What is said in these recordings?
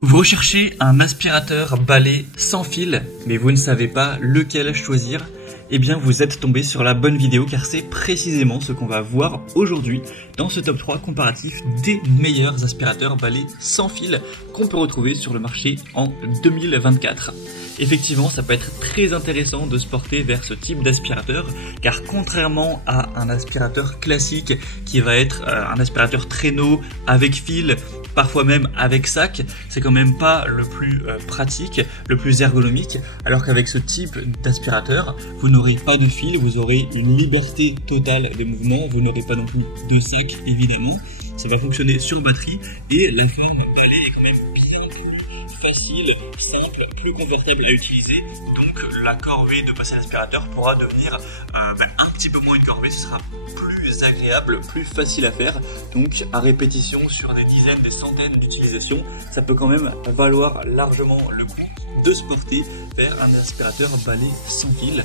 Vous recherchez un aspirateur balai sans fil, mais vous ne savez pas lequel choisir? Eh bien vous êtes tombé sur la bonne vidéo car c'est précisément ce qu'on va voir aujourd'hui dans ce top 3 comparatif des meilleurs aspirateurs balai sans fil qu'on peut retrouver sur le marché en 2024. Effectivement, ça peut être très intéressant de se porter vers ce type d'aspirateur car contrairement à un aspirateur classique qui va être un aspirateur traîneau avec fil, parfois même avec sac, c'est quand même pas le plus pratique, le plus ergonomique, alors qu'avec ce type d'aspirateur, vous n'aurez pas de fil, vous aurez une liberté totale des mouvements, vous n'aurez pas non plus de sac évidemment, ça va fonctionner sur batterie et la forme balai est quand même bien plus facile, simple, plus confortable à utiliser, donc la corvée de passer l'aspirateur pourra devenir un petit peu moins une corvée, ce sera plus agréable, plus facile à faire, donc à répétition sur des dizaines, des centaines d'utilisations, ça peut quand même valoir largement le coup de se porter vers un aspirateur balai sans fil.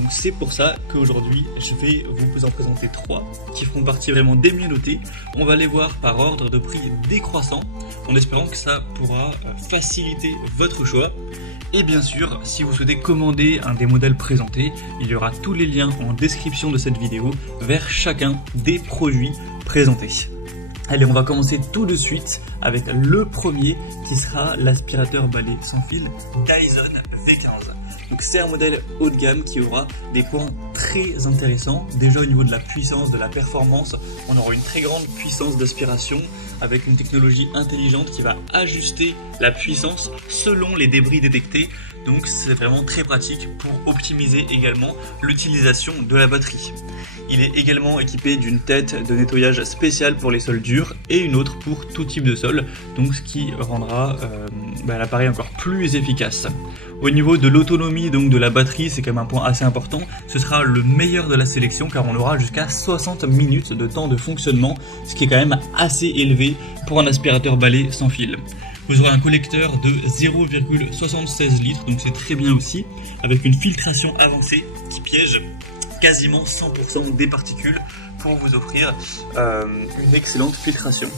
Donc c'est pour ça qu'aujourd'hui je vais vous en présenter 3 qui feront partie vraiment des mieux notés. On va les voir par ordre de prix décroissant en espérant que ça pourra faciliter votre choix. Et bien sûr, si vous souhaitez commander un des modèles présentés, il y aura tous les liens en description de cette vidéo vers chacun des produits présentés. Allez, on va commencer tout de suite avec le premier qui sera l'aspirateur balai sans fil Dyson V15. Donc c'est un modèle haut de gamme qui aura des points très intéressants. Déjà au niveau de la puissance, de la performance, on aura une très grande puissance d'aspiration avec une technologie intelligente qui va ajuster la puissance selon les débris détectés. Donc c'est vraiment très pratique pour optimiser également l'utilisation de la batterie. Il est également équipé d'une tête de nettoyage spéciale pour les sols durs et une autre pour tout type de sol, donc ce qui rendra l'appareil encore plus efficace. Au niveau de l'autonomie donc de la batterie, c'est quand même un point assez important, ce sera le meilleur de la sélection car on aura jusqu'à 60 minutes de temps de fonctionnement, ce qui est quand même assez élevé pour un aspirateur balai sans fil. Vous aurez un collecteur de 0,76 litres, donc c'est très bien aussi, avec une filtration avancée qui piège quasiment 100% des particules pour vous offrir une excellente filtration.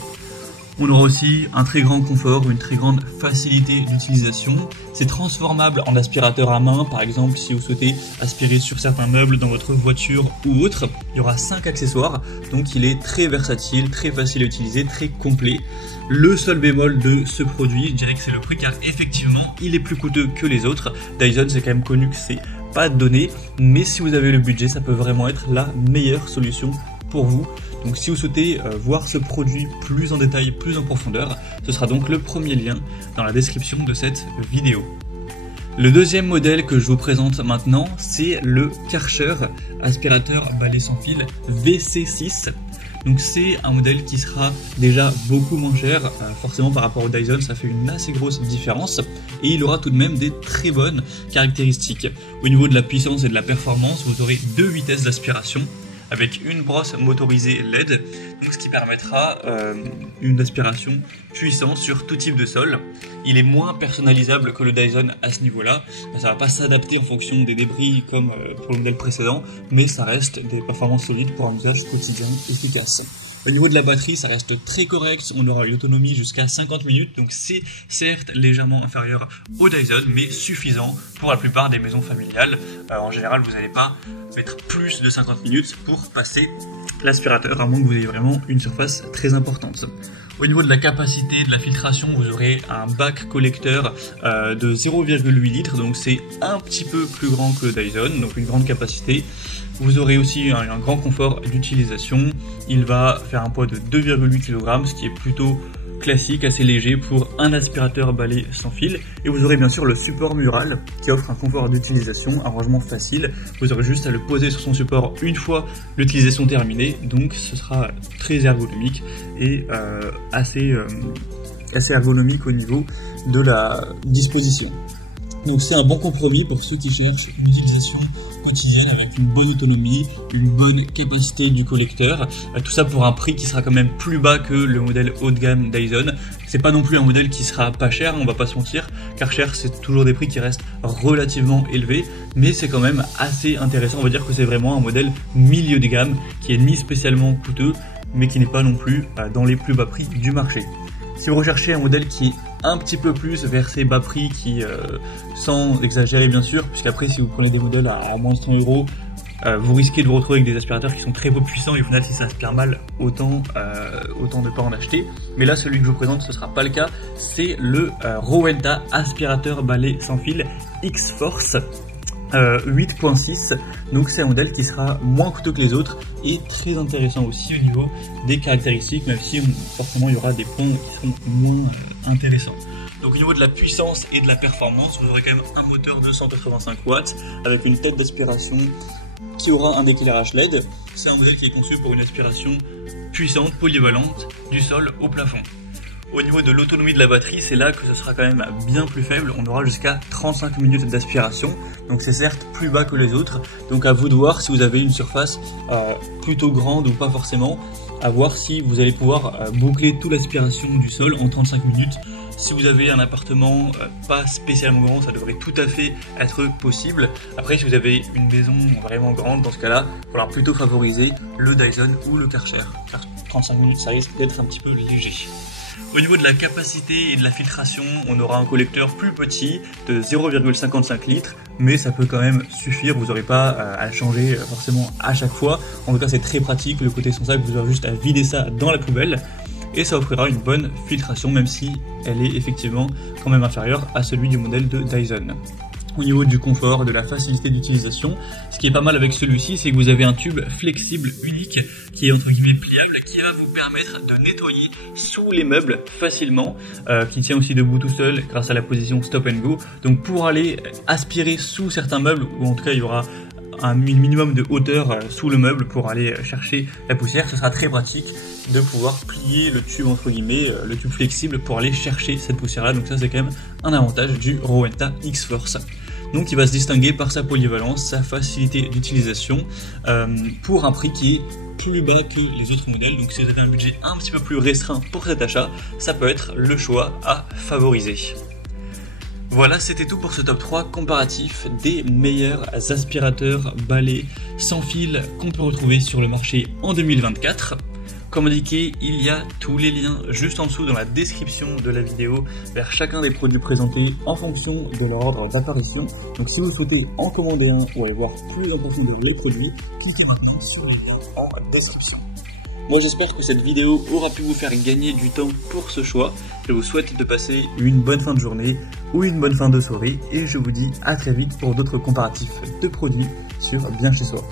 On aura aussi un très grand confort, une très grande facilité d'utilisation. C'est transformable en aspirateur à main, par exemple si vous souhaitez aspirer sur certains meubles dans votre voiture ou autre. Il y aura 5 accessoires, donc il est très versatile, très facile à utiliser, très complet. Le seul bémol de ce produit, je dirais que c'est le prix car effectivement il est plus coûteux que les autres. Dyson c'est quand même connu que c'est pas donné, mais si vous avez le budget, ça peut vraiment être la meilleure solution pour vous. Donc si vous souhaitez voir ce produit plus en détail, plus en profondeur, ce sera donc le premier lien dans la description de cette vidéo. Le deuxième modèle que je vous présente maintenant, c'est le Karcher aspirateur balai sans fil VC6. Donc c'est un modèle qui sera déjà beaucoup moins cher, forcément par rapport au Dyson ça fait une assez grosse différence et il aura tout de même des très bonnes caractéristiques. Au niveau de la puissance et de la performance, vous aurez 2 vitesses d'aspiration avec une brosse motorisée LED, donc ce qui permettra une aspiration puissante sur tout type de sol. Il est moins personnalisable que le Dyson à ce niveau-là, ça va pas s'adapter en fonction des débris comme pour le modèle précédent, mais ça reste des performances solides pour un usage quotidien efficace. Au niveau de la batterie, ça reste très correct, on aura une autonomie jusqu'à 50 minutes, donc c'est certes légèrement inférieur au Dyson, mais suffisant pour la plupart des maisons familiales. En général, vous n'allez pas mettre plus de 50 minutes pour passer l'aspirateur, à moins que vous ayez vraiment une surface très importante. Au niveau de la capacité de la filtration, vous aurez un bac collecteur de 0,8 litres, donc c'est un petit peu plus grand que le Dyson, donc une grande capacité. Vous aurez aussi un grand confort d'utilisation. Il va faire un poids de 2,8 kg, ce qui est plutôt classique, assez léger pour un aspirateur balai sans fil. Et vous aurez bien sûr le support mural qui offre un confort d'utilisation, un rangement facile. Vous aurez juste à le poser sur son support une fois l'utilisation terminée, donc ce sera très ergonomique et assez ergonomique au niveau de la disposition. Donc c'est un bon compromis pour ceux qui cherchent une utilisation quotidienne avec une bonne autonomie, une bonne capacité du collecteur, tout ça pour un prix qui sera quand même plus bas que le modèle haut de gamme Dyson. C'est pas non plus un modèle qui sera pas cher, on va pas se mentir, car cher c'est toujours des prix qui restent relativement élevés, mais c'est quand même assez intéressant, on va dire que c'est vraiment un modèle milieu de gamme qui est ni spécialement coûteux, mais qui n'est pas non plus dans les plus bas prix du marché. Si vous recherchez un modèle qui est un petit peu plus vers ces bas prix qui, sans exagérer bien sûr, puisqu'après si vous prenez des modèles à moins de 100 €, vous risquez de vous retrouver avec des aspirateurs qui sont très peu puissants et au final si ça aspire mal, autant ne pas en acheter. Mais là celui que je vous présente ce sera pas le cas, c'est le Rowenta aspirateur balai sans fil X-Force 8.6, donc c'est un modèle qui sera moins coûteux que les autres et très intéressant aussi au niveau des caractéristiques, même si forcément il y aura des points qui seront moins intéressants. Donc au niveau de la puissance et de la performance, vous aurez quand même un moteur de 185 watts avec une tête d'aspiration qui aura un éclairage LED. C'est un modèle qui est conçu pour une aspiration puissante, polyvalente, du sol au plafond. Au niveau de l'autonomie de la batterie, c'est là que ce sera quand même bien plus faible. On aura jusqu'à 35 minutes d'aspiration. Donc c'est certes plus bas que les autres. Donc à vous de voir si vous avez une surface plutôt grande ou pas forcément. À voir si vous allez pouvoir boucler toute l'aspiration du sol en 35 minutes. Si vous avez un appartement pas spécialement grand, ça devrait tout à fait être possible. Après, si vous avez une maison vraiment grande, dans ce cas-là, il va falloir plutôt favoriser le Dyson ou le Karcher. Car 35 minutes, ça risque d'être un petit peu léger. Au niveau de la capacité et de la filtration, on aura un collecteur plus petit de 0,55 litres, mais ça peut quand même suffire, vous n'aurez pas à le changer forcément à chaque fois. En tout cas, c'est très pratique, le côté sans sac, vous aurez juste à vider ça dans la poubelle. Et ça offrira une bonne filtration, même si elle est effectivement quand même inférieure à celui du modèle de Dyson. Au niveau du confort, de la facilité d'utilisation, ce qui est pas mal avec celui-ci, c'est que vous avez un tube flexible unique qui est entre guillemets pliable, qui va vous permettre de nettoyer sous les meubles facilement, qui tient aussi debout tout seul grâce à la position stop and go. Donc pour aller aspirer sous certains meubles, ou en tout cas il y aura un minimum de hauteur sous le meuble pour aller chercher la poussière, ce sera très pratique de pouvoir plier le tube entre guillemets, le tube flexible pour aller chercher cette poussière là. Donc ça c'est quand même un avantage du Rowenta X-Force. Donc il va se distinguer par sa polyvalence, sa facilité d'utilisation pour un prix qui est plus bas que les autres modèles. Donc si vous avez un budget un petit peu plus restreint pour cet achat, ça peut être le choix à favoriser. Voilà, c'était tout pour ce top 3 comparatif des meilleurs aspirateurs balais sans fil qu'on peut retrouver sur le marché en 2024. Comme indiqué, il y a tous les liens juste en dessous dans la description de la vidéo vers chacun des produits présentés en fonction de leur ordre d'apparition. Donc si vous souhaitez en commander un ou aller voir plus en profondeur les produits, cliquez maintenant sur le lien en description. Moi j'espère que cette vidéo aura pu vous faire gagner du temps pour ce choix. Je vous souhaite de passer une bonne fin de journée ou une bonne fin de soirée et je vous dis à très vite pour d'autres comparatifs de produits sur Bien Chez Soi.